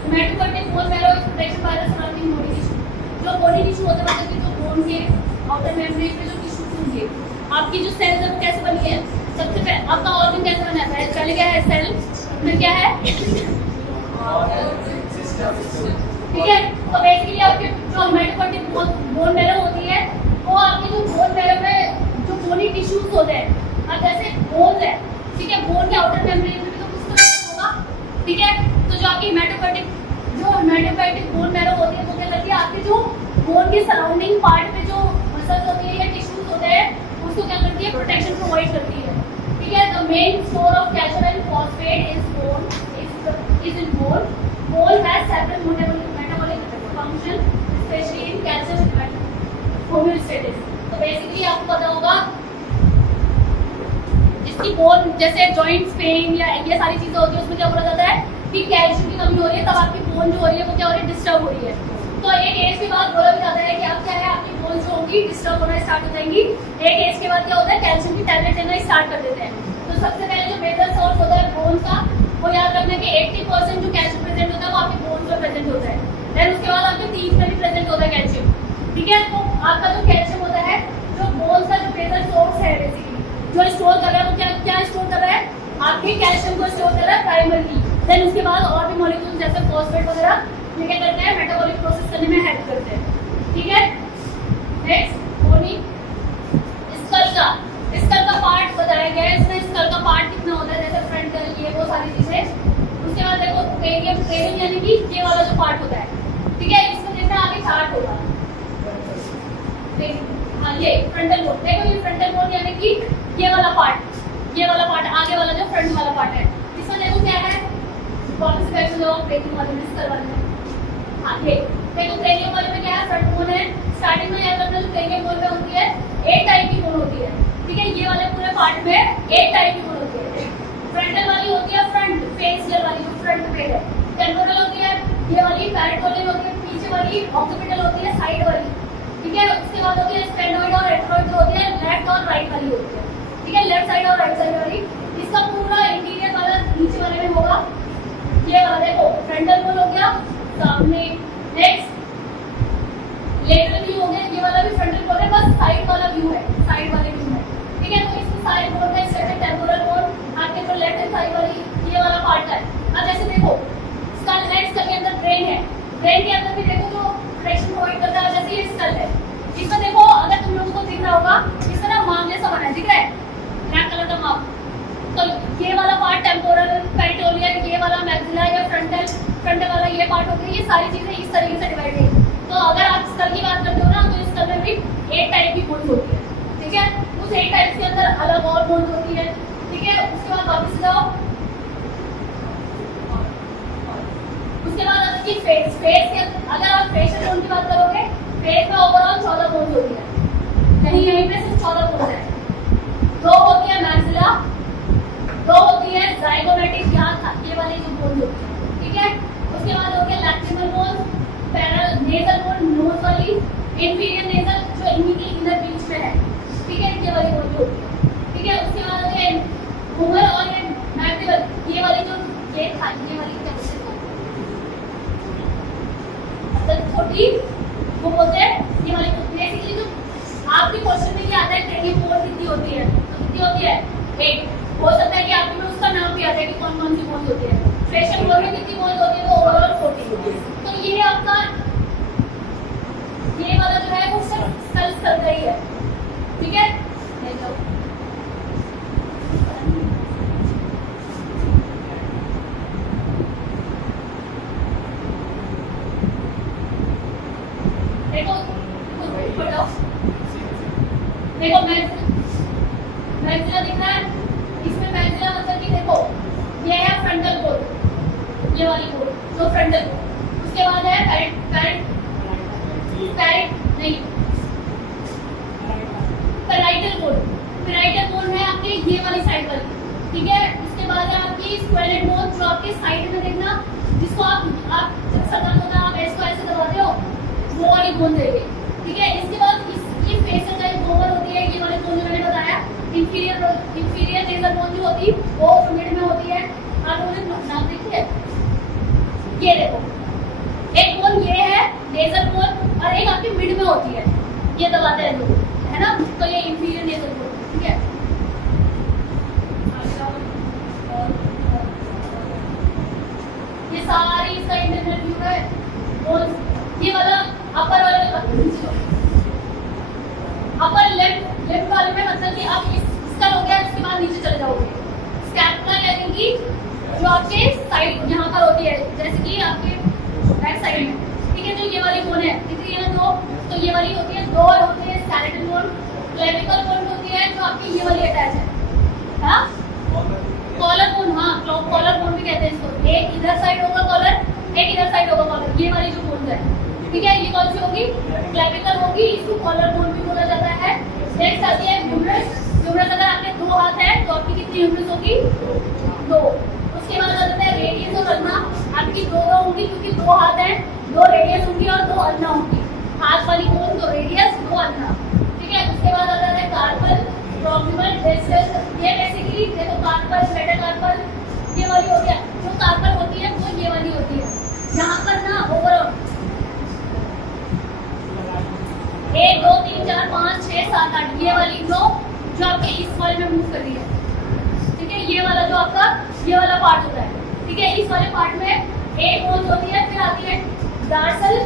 haematopoietic bone marrow is protection by the surrounding body tissue. जो बॉडी टिश्यू होता है, मतलब कि जो बोन के आउटर मेम्ब्रेन पे जो टिश्यूज होंगे, आपकी जो सेल्स है वो कैसे बनी है, सबसे पहले आपका ऑर्गन कैसे बना है, पहले क्या है सेल, फिर क्या है। ठीक है, तो बेसिकली आपके जो हेमाटोपोइटिक बोन मैरो होती है वो आपके जो बोन मैरो में जो बोनी टिश्यूज होते हैं, अब जैसे बोन है, ठीक है, बोन के आउटर मेम्ब्रेन में भी तो कुछ तो होगा। ठीक है, तो जो आपकी हेमाटोपोइटिक बोन मैरो होती है वो क्या करती है, आपके जो बोन के सराउंडिंग पार्ट में जो मसल्स होती है या टिश्यूज होते हैं उसको क्या करती है, प्रोटेक्शन प्रोवाइड करती है। ठीक है, the main source of calcium and phosphate is in bone. Bone has several metabolic function specially in calcium homeostasis. तो बेसिकली आपको पता होगा जिसकी बोन जैसे जॉइंट्स पेन या ये सारी चीजें होती है उसमें क्या बोला जाता है कि कैल्शियम की कमी हो रही है, तब आपकी बोन जो हो रही है वो क्या हो रही है, डिस्टर्ब हो रही है। तो एक एज के बाद बोला भी जाता है कि अब क्या है, आपकी बोन जो होगी डिस्टर्ब होना स्टार्ट हो जाएंगी। एक एज के बाद क्या होता है, कैल्शियम की टैबलेट लेना स्टार्ट कर देते हैं। तो सबसे पहले जो मेजर सोर्स होता है बोन का, वो याद रखना कि 80% जो कैल्शियम प्रेजेंट होता है वो आपके बोन में प्रेजेंट होता है। देन उसके बाद आपके टीथ में भी प्रेजेंट होता है कैल्शियम। ठीक है, तो आपका जो कैल्शियम होता है, जो बोन का जो मेजर सोर्स है बेसिकली जो स्टोर कर रहा है, वो क्या स्टोर कर रहा है, आपके कैल्शियम को स्टोर कर रहा है प्राइमरली। देन उसके बाद और भी मॉलिक्यूल जैसे फॉस्फेट वगैरह ये क्या करते हैं, मेटाबॉलिक प्रोसेस करने में हेल्प करते हैं। ठीक है, नेक्स्ट बोनी स्कल का पार्ट बताया गया है। इसमें स्कल का पार्ट कितना होता है, जैसे फ्रंटल, ये वो सारी चीजें। उसके बाद देखो क्रेनियम यानी कि ये वाला जो पार्ट होता है। ठीक है, इसमें देखना आगे चार्ट होगा, हाँ ये फ्रंटल बोन, देखो ये फ्रंटल बोन यानी कि ये वाला पार्ट आगे वाला जो फ्रंट वाला पार्ट है। इसमें देखो क्या है, कौन से बैच जो क्रेनियम वाले में, स्कल वाले में, हाँ ये देखो क्रेनियम वाले में क्या है, फ्रंट बोन है। स्टार्टिंग में याद रखना जो क्रेनियम बोन में होती है एक टाइप की बोन होती है। ठीक है, ये वाले पूरे पार्ट में एक टाइप की बोन होती है। फ्रंटल वाली होती है फ्रंट फेस लेयर वाली जो फ्रंट पे है, टेम्पोरल होती है ये वाली, पैरेटोलियन होती है पीछे वाली, ऑक्सीपिटल होती है साइड वाली। ठीक है, उसके बाद होती है स्टेनोइड और रेट्रोइड जो होती है लेफ्ट और राइट वाली होती है। ठीक है, लेफ्ट साइड और राइट साइड वाली। इसका पूरा इंटीरियर वाला नीचे वाले में होगा, ये वाला देखो फ्रंटल बोन हो गया सामने। नेक्स्ट लेटरल व्यू हो गया, ये वाला भी फ्रंटल बोन है, बस साइड वाला व्यू है, साइड वाले व्यू है। ठीक है, तो इसमें सारे बोन का स्ट्रक्चर टेम्पोरल बोन, आपके जो लेफ्ट साइड वाली ये वाला पार्ट है। अब जैसे देखो स्कल है, स्कल के अंदर ब्रेन है, ब्रेन के अंदर भी देखो जो प्रोटेक्शन प्रोवाइड करता है, जैसे ये स्कल है। इसमें देखो अगर तुम लोगों को दिख रहा होगा, इसमें ना माम जैसा बना है, दिख रहा है ब्लैक कलर का माम। तो ये वाला पार्ट टेम्पोरल, पेरिटोलियन, ये वाला मैक्सिला या फ्रंटल वाला ये पार्ट हो गया। ये सारी चीजें इस तरीके से डिवाइड है। अंदर अलग और बोन्स होती है, ठीक है। उसके बाद वापस जाओ, उसके बाद आपकी फेस के अगर आप फेशियल बोन की बात करोगे, फेस में ओवरऑल 14 बोन्स होती है, यहीं पे सिर्फ 14 बोन्स है। 2 होती है मैक्सिला, 2 होती है जाइगोमेटिक, यहाँ था ये वाली जो बोन्स होती है, ठीक है। उसके बाद हो गया lacrimal bone, paired nasal bone, nose वाली, इंफीरियर नेजल जो इन्हीं के इनर बीच में है, ठीक है, ये वाली बोन होती है, ठीक है। उसके बाद हो गया घूमर और ये मैक्सिलर, ये वाली जो ये था, ये वाली क्या बोलते हैं, छोटी वो बोलते हैं, ये वाली बेसिकली जो आपके क्वेश्चन में ये आता है टेनी बोन कितनी होती है, तो कितनी होती है, 1। हो सकता है कि आपके में उसका नाम भी आता है कि कौन कौन सी बोन होती है। फेशियल बोन में कितनी बोन होती है, तो ओवरऑल 40। तो ये आपका ये वाला जो है वो सेल्स कर रही है, ठीक है। ले जाओ, देखो बताओ, देखो मैक्सिला दिख रहा है, इसमें मैक्सिला मतलब कि देखो ये है फ्रंटल बोन, ये वाली बोन जो फ्रंटल बोन। उसके बाद है पैरेट नहीं, पैराइटल बोन, पैराइटल बोन है आपके ये वाली साइड पर, ठीक है। उसके बाद है आपकी स्क्वेलेट बोन जो आपके साइड में देखना, जिसको आप जब सदन होता है आप इसको ऐसे दबाते हो, वो वाली बोन देंगे, ठीक है। इसके बाद ये फेशियल का एक बोन होती है, ये वाली बोन जो मैंने बताया, इंफीरियर नेजल बोन जो होती है वो मिड में होती है। आप लोगों नाम देखिए, ये देखो एक बोन ये है नेजल बोन और एक आपकी मिड में होती है, ये दबाते हैं लोग, है ना, तो ये इंफीरियर नेजल बोन, ठीक है। ये सारी इसका इंटरनल व्यू है बोन। ये वाला अपर लेफ्ट वाले में मतलब कि आप इसका हो गया, इसके बाद नीचे चले जाओगे। स्कैपुला कहते कि जो आपके साइड यहाँ पर होती है, जैसे कि आपके बैक साइड में, ठीक है। जो ये वाली बोन है कितनी है, 2, तो ये वाली होती है 2 और होती है स्केलेटल बोन। क्लेविकल बोन होती है जो आपकी ये वाली अटैच है, हाँ, कॉलर बोन, हाँ कॉलर बोन भी कहते हैं इसको। एक इधर साइड होगा कॉलर, एक इधर साइड होगा कॉलर, ये वाली जो बोन है, ठीक है। ये कौन सी होगी, क्लेविकल होगी, इसको कॉलर बोन भी बोला जाता है। नेक्स्ट आती है ह्यूमरस। ह्यूमरस अगर आपके 2 हाथ है तो आपकी कितनी ह्यूमरस होगी, 2। उसके बाद आ जाता है रेडियस और अल्ना, आपकी 2 होंगी क्योंकि 2 हाथ है, 2 रेडियस होंगी और 2 अल्ना होंगी। हाथ वाली बोन 2 रेडियस 2 अल्ना, ठीक है। उसके बाद आ जाता है कार्पल, प्रॉक्सिमल, डिस्टल। ये बेसिकली देखो कार्पल, मेटाकार्पल, ये वाली होती है। जो कार्पल होती है वो ये वाली होती है, यहाँ पर ना ओवरऑल 1 2 3 4 5 6 7 8 ये वाली जो आपके इस वाले में मूव कर रही है, ठीक है। ये वाला जो आपका ये वाला पार्ट होता है, ठीक है। इस वाले पार्ट में एक बोन होती है, फिर आती है डार्सल,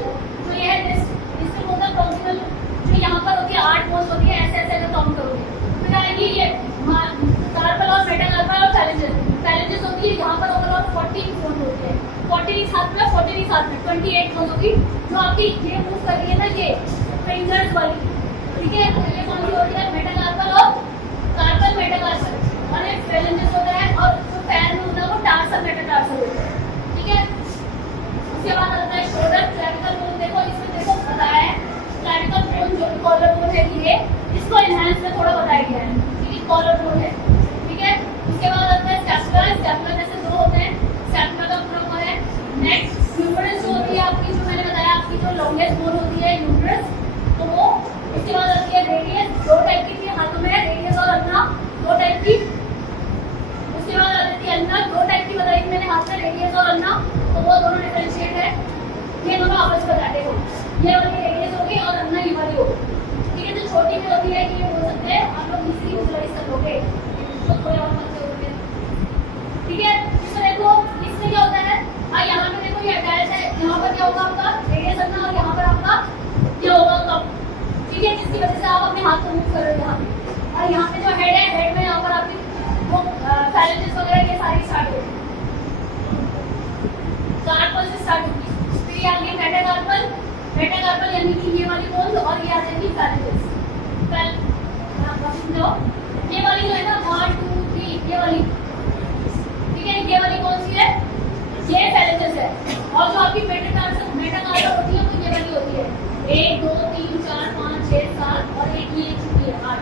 जो ये है इसको बोलता है प्रॉक्सिमल, जो यहाँ पर होती है 8 बोन होती है, ऐसे ऐसे अगर काउंट करोगे। फिर आएगी ये कार्पल और मेटाकार्पल और फैलेंजेस होती है, यहाँ पर ओवरऑल 40 बोन होती है, 40 इस हाथ में 40 इस हाथ में 28 बोन होगी, जो आपकी ये मूव कर रही है ना, ये फिंगर्स वाली, ठीक है। ये कौन सी होती है, मेटाकार्पल और कार्पल मेटाकार्पल, और ये फैलेंजेस होता है, और जो पैर में होता है वो टार्सल मेटाटार्सल होता है, ठीक है। उसके बाद आता है शोल्डर, क्लेविकल बोन। देखो इसमें देखो बताया है क्लेविकल बोन जो कॉलर बोन है, ये इसको एनहांस में थोड़ा बताया गया है, ठीक है, कॉलर बोन है, ठीक है। उसके बाद आता है स्कैपुला। स्कैपुला जैसे 2 होते हैं, स्कैपुला का पूरा हुआ है। नेक्स्ट ह्यूमरस जो होती है आपकी, जो मैंने बताया आपकी जो लॉन्गेस्ट बोन होती है ह्यूमरस, तो वो। उसके बाद आती है रेडियस, 2 टाइप की हाथों में, रेडियस और अल्ना 2 टाइप की। उसके बाद आती है अल्ना, 2 टाइप की बताई थी मैंने हाथ में, रेडियस और अल्ना, तो वो दोनों डिफरेंशिएट है, ये दोनों आपस में बताते हो। ये वाली रेडियस होगी और अल्ना ये वाली होगी, ठीक है। जो छोटी में होती है ये हो सकते हैं आप लोग इजीली विजुअलाइज कर लोगे, तो थोड़े और मत करोगे, ठीक है। इसमें देखो इसमें क्या होता है, यहाँ पे देखो ये अटैच है, यहाँ पर क्या होगा आपका रेडियस अल्ना, और यहाँ पर आपका ये होगा कप, ठीक है, जिसकी वजह से आप अपने हाथ को मूव कर रहे हो यहाँ पे। और यहाँ पे जो हेड है, हेड में यहाँ पर आपकी वो फैलेंजेस वगैरह ये सारी स्टार्ट होगी, कार्पल से स्टार्ट होगी। फिर ये आ गया मेटाकार्पल, मेटाकार्पल यानी कि ये वाली बोन, और ये आ जाएगी फैलेंजेस। ये वाली जो है ना 1 2 3 ये वाली, ठीक है, ये वाली कौन सी है, ये फैलेंजेस है। और जो आपकी मेटाकार्पल होती है वो ये वाली होती है 1 2 3 4 5 6 7 और एक ये छुट्टी है 8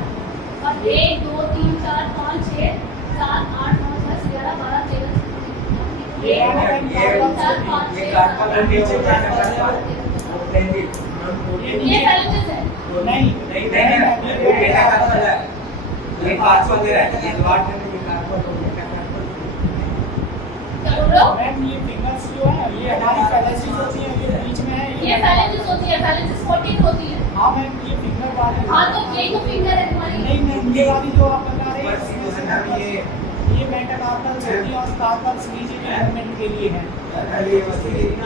और 1 2 3 4 5 6 7 8 9 10 11 12 13 ये फैलेंजेस है। नहीं ये बेटा का वाला है, ये पांच वगैरह है, ये द्वार में ये कार्बन हो गया मैम ये फिंगर्स जो है ये हमारी फैलेंजेस होती है, ये बीच में है, ये फैलेंजेस होती है, फैलेंजेस 14 होती है। हाँ मैम ये फिंगर वाले, हाँ तो यही तो फिंगर है तुम्हारी। नहीं मैम ये वाली जो आप बता रहे हैं ये मेटाकार्पल्स होती है और कार्पल्स नीचे के मूवमेंट के लिए है।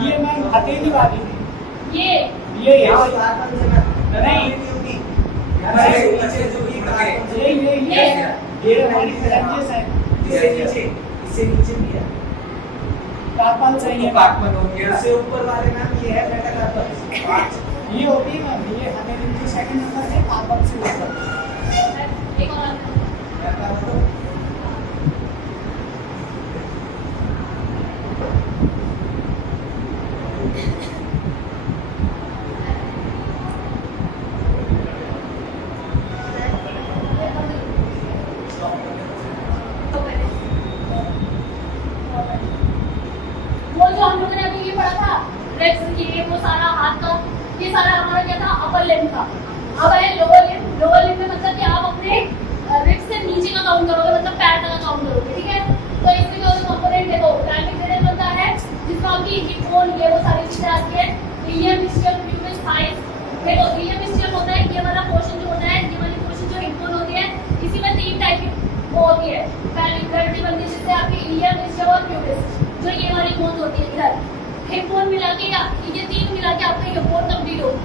ये मैम हथेली वाली ये ये नहीं ये हमारी फैलेंजेस है, इससे नीचे भी है कार्पल्स है, ये कार्बन हो गया, इससे ऊपर वाले नाम ये है मेटाकार्पल। ये होती है मैम, ये हथेली की सेकंड नंबर है कार्पल से ऊपर। एक और वो जो हम लोगों ने अभी ये पढ़ा था रेक्स, ये वो सारा हाथ का, ये सारा हमारा क्या था, अपर लिम्ब था। अब है लोअर लिम्ब। लोअर लिम्ब में मतलब कि आप अपने रिक्स से नीचे का काउंट करोगे, मतलब पैर तक का काउंट करोगे, ठीक है। तो इसमें जो कंपोनेंट देखो प्राइमरी ग्रेड बनता है जिसमें आपकी हिप बोन ये वो सारी चीजें आती है। Ilium, ischium, pubis, thighs. देखो इलियम इस्चियम होता है ये वाला पोर्शन जो होता है, ये वाली पोर्शन जो हिप बोन होती है, इसी में 3 टाइप की वो होती है ग्रेविटी बनती है, जिससे आपकी इलियम, इस्चियम और प्यूबिस जो ये वाली बोन होती है इधर हिप बोन मिला के, ये 3 मिला के आपका हिप बोन कंप्लीट होगी,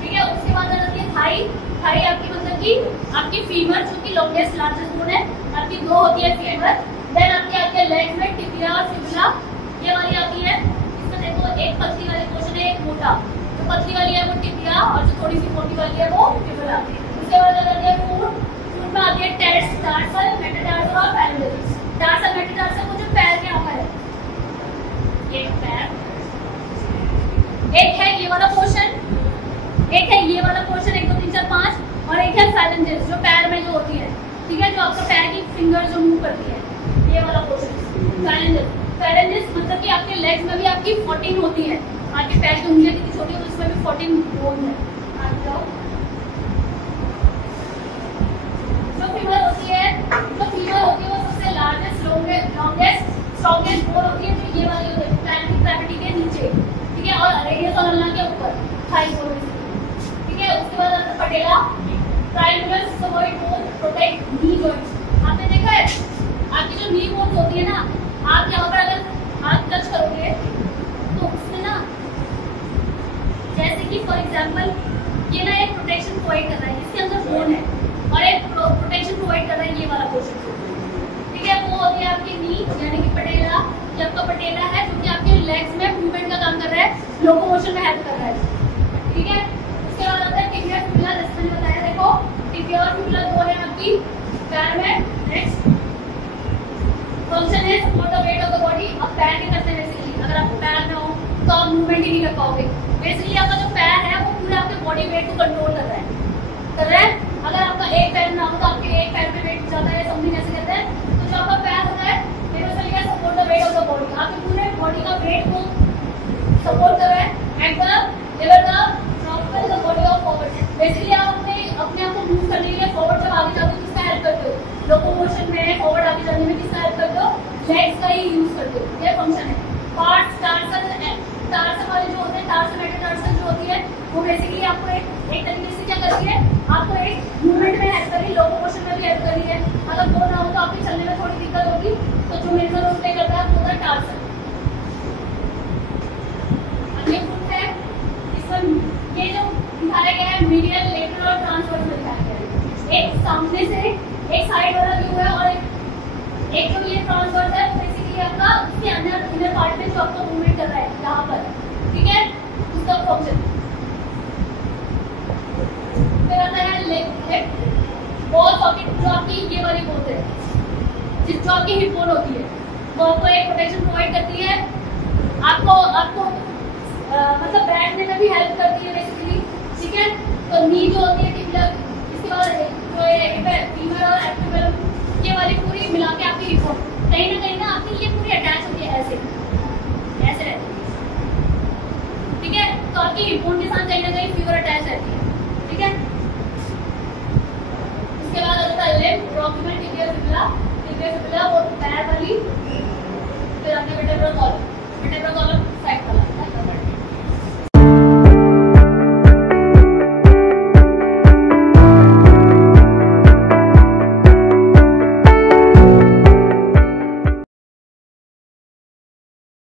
ठीक है। उसके बाद आ जाती है थाई। थाई आपकी मतलब कि आपकी फीमर जो कि लॉन्गेस्ट लार्जेस्ट बोन है, आपकी 2 होती है फीमर। देन आपके आती है लेग में टिबिया और फिबुला, ये वाली आती है। इसमें देखो एक पतली वाली पोर्शन है, एक मोटा, जो पतली वाली है वो टिबिया और जो थोड़ी सी मोटी वाली है वो फिबुला। उसके बाद आ जाती है फूट। फूट में आती है टेस्ट, टार्सल, मेटाटार्सल और फैलेंजेस। टार्सल मेटाटार्सल वो जो पैर में आता है, एक पैर, एक है ये वाला पोर्शन, एक है ये वाला पोर्शन 1 2 3 4 5 और एक है फैलेंजेस जो पैर में जो होती है, ठीक है, जो आपका पैर की फिंगर जो मूव करती है, ये वाला पोर्शन फैलेंजेस। फैलेंजेस मतलब कि आपके लेग्स में भी आपकी 14 होती है, आपके पैर की उंगलियां कितनी छोटी होती है उसमें भी 14 बोन है। आगे जाओ। जो फीमर होती है, जो फीमर होती है वो सबसे लार्जेस्ट, लॉन्गेस्ट, स्ट्रॉन्गेस्ट बोन होती है, जो ये वाली होती है प्लांट ग्रेविटी के नीचे, ठीक है, और रेडियस और अल्ना के ऊपर थाई बोन, ठीक है। उसके बाद आता है पटेला। ट्राइंगुलर सफॉइड बोन प्रोटेक्ट नी जॉइंट्स। आपने देखा है आपकी जो नी बोन होती है ना, आप यहाँ पर अगर हाथ टच करोगे तो उसमें ना, जैसे कि फॉर एग्जांपल ये ना एक प्रोटेक्शन प्रोवाइड कर रहा है, इसके अंदर बोन है और एक प्रोटेक्शन प्रोवाइड कर रहा है ये वाला पोर्शन, ठीक है। वो होती है आपकी नी यानी कि पटेला। ये आपका पटेला है जो कि आपके लेग्स में मूवमेंट का काम कर रहा है, लोकोमोशन में हेल्प कर रहा है, ठीक है। उसके बाद आता है टिबिया, फिबुला, जैसे मैंने बताया। देखो टिबिया और फिबुला 2 है आपकी पैर में। नेक्स्ट फंक्शन है support the weight of the body. अब पैर क्या करते हैं बेसिकली, अगर आप पैर में हो तो आप मूवमेंट ही नहीं कर पाओगे। बेसिकली आपका जो पैर है वो पूरा आपके बॉडी वेट को कंट्रोल कर रहा है। अगर आपका एक पैर ना हो तो आपके एक पैर पे वेट ज्यादा है, समथिंग ऐसे कहते हैं। तो जो आपका पैर होता है basically support the weight of the body, आपके पूरे बॉडी का वेट को सपोर्ट कर रहा है and the body of forward. Basically आप अपने आप को मूव करने के लिए फॉरवर्ड जब आगे जाते हो किसका हेल्प करते हो, लोकोमोशन में फॉरवर्ड आगे जाने में किसका हेल्प करते हो, लेग्स का ही यूज करते हो। ये फंक्शन है। पार्ट्स टार्सल वाले जो होते हैं, टार्सल मेटाटार्सल जो होती है वो बेसिकली आपको एक तरीके से क्या करती है, आपको एक मूवमेंट में हेल्प कर रही है, लोकोमोशन में भी हेल्प कर रही है। अगर वो ना हो तो आपके चलने में थोड़ी दिक्कत होगी, तो जो मेजर रोल प्ले करता है वो होता है टार्सल। अगले फुट है, इसमें ये जो दिखाया गया है मीडियल, लेटरल और ट्रांसवर्स दिखाया गया है। एक सामने से एक साइड वाला व्यू है और एक जो ये ट्रांसवर्स है बेसिकली आपका उसके अंदर इनर पार्ट में जो आपका मूवमेंट कर रहा है यहाँ पर, ठीक है, उसका फंक्शन। फिर आता है लेफ्ट बॉल सॉकेट जो आपकी ये वाली बोलते हैं, जो आपकी हिप बोन होती है, वो आपको एक प्रोटेक्शन प्रोवाइड करती है, आपको मतलब बैठने में भी हेल्प करती है बेसिकली, ठीक है। तो नी जो होती है टिबिया, इसके बाद जो हिप है फीमर और एक्टिबल, ये वाली पूरी मिला के आपकी हिप बोन कहीं ना आपकी ये पूरी अटैच होती है, ऐसे रहती है, ठीक है। तो आपकी हिप बोन के साथ कहीं ना कहीं फीवर अटैच रहती है, ठीक है। इसके बाद आता है लिम्ब, प्रॉक्सिमल टिबिया फिबुला वो पैर वाली, फिर आपने वर्टेब्रल कॉलम